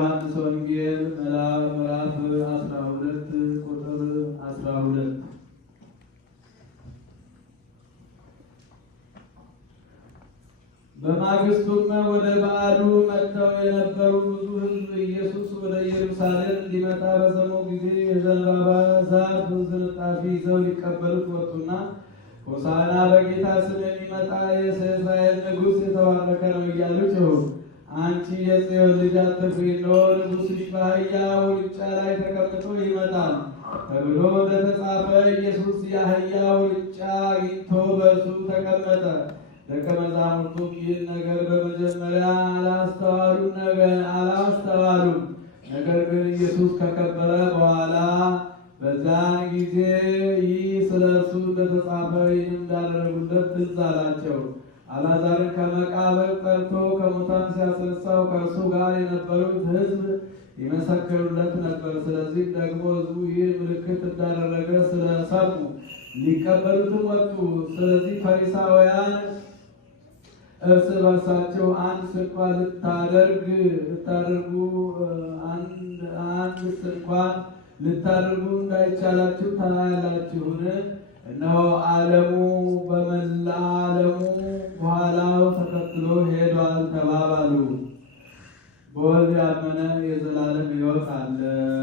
ዮሐንስ ወንጌል ምዕራፍ 12 ቁጥር 12 በማግስቱም ወደ በዓሉ መጥተው የነበሩ ብዙ ሕዝብ ኢየሱስ ወደ ኢየሩሳሌም እንዲመጣ በሰሙ ጊዜ የዘንባባ ዛፍ ዝንጣፊ ይዘው ሊቀበሉት ወጡና ሆሳዕና በጌታ ስም የሚመጣ የእስራኤል ንጉሥ የተባረከ ነው እያሉ ጮኹ። አንቺ የጽዮን ልጅ አትፍሪ፣ እነሆ ንጉሥሽ በአህያ ውርንጫ ላይ ተቀምጦ ይመጣል ተብሎ እንደተጻፈ ኢየሱስ የአህያ ውርንጫ አግኝቶ በእርሱ ተቀመጠ። ደቀ መዛሙርቱም ይህን ነገር በመጀመሪያ አላስተዋሉም። ነገር ግን ኢየሱስ ከከበረ በኋላ በዛን ጊዜ ይህ ስለ እርሱ እንደተጻፈ ይህን እንዳደረጉለት ትዝ አላቸው። አልዓዛርን ከመቃብር ጠርቶ ከሙታን ሲያስነሳው ከእርሱ ጋር የነበሩት ሕዝብ ይመሰክሩለት ነበር። ስለዚህ ደግሞ ሕዝቡ ይህን ምልክት እንዳደረገ ስለሰሙ ሊቀበሉትም ወጡ። ስለዚህ ፈሪሳውያን እርስ በርሳቸው አንድ ስንኳን ልታደርጉ እንዳይቻላችሁ ታያላችሁን? እነሆ ዓለሙ በመላ ዓለሙ በኋላው ተከትሎ ሄዷል ተባባሉ። በወልድ ያመነ የዘላለም ሕይወት አለው።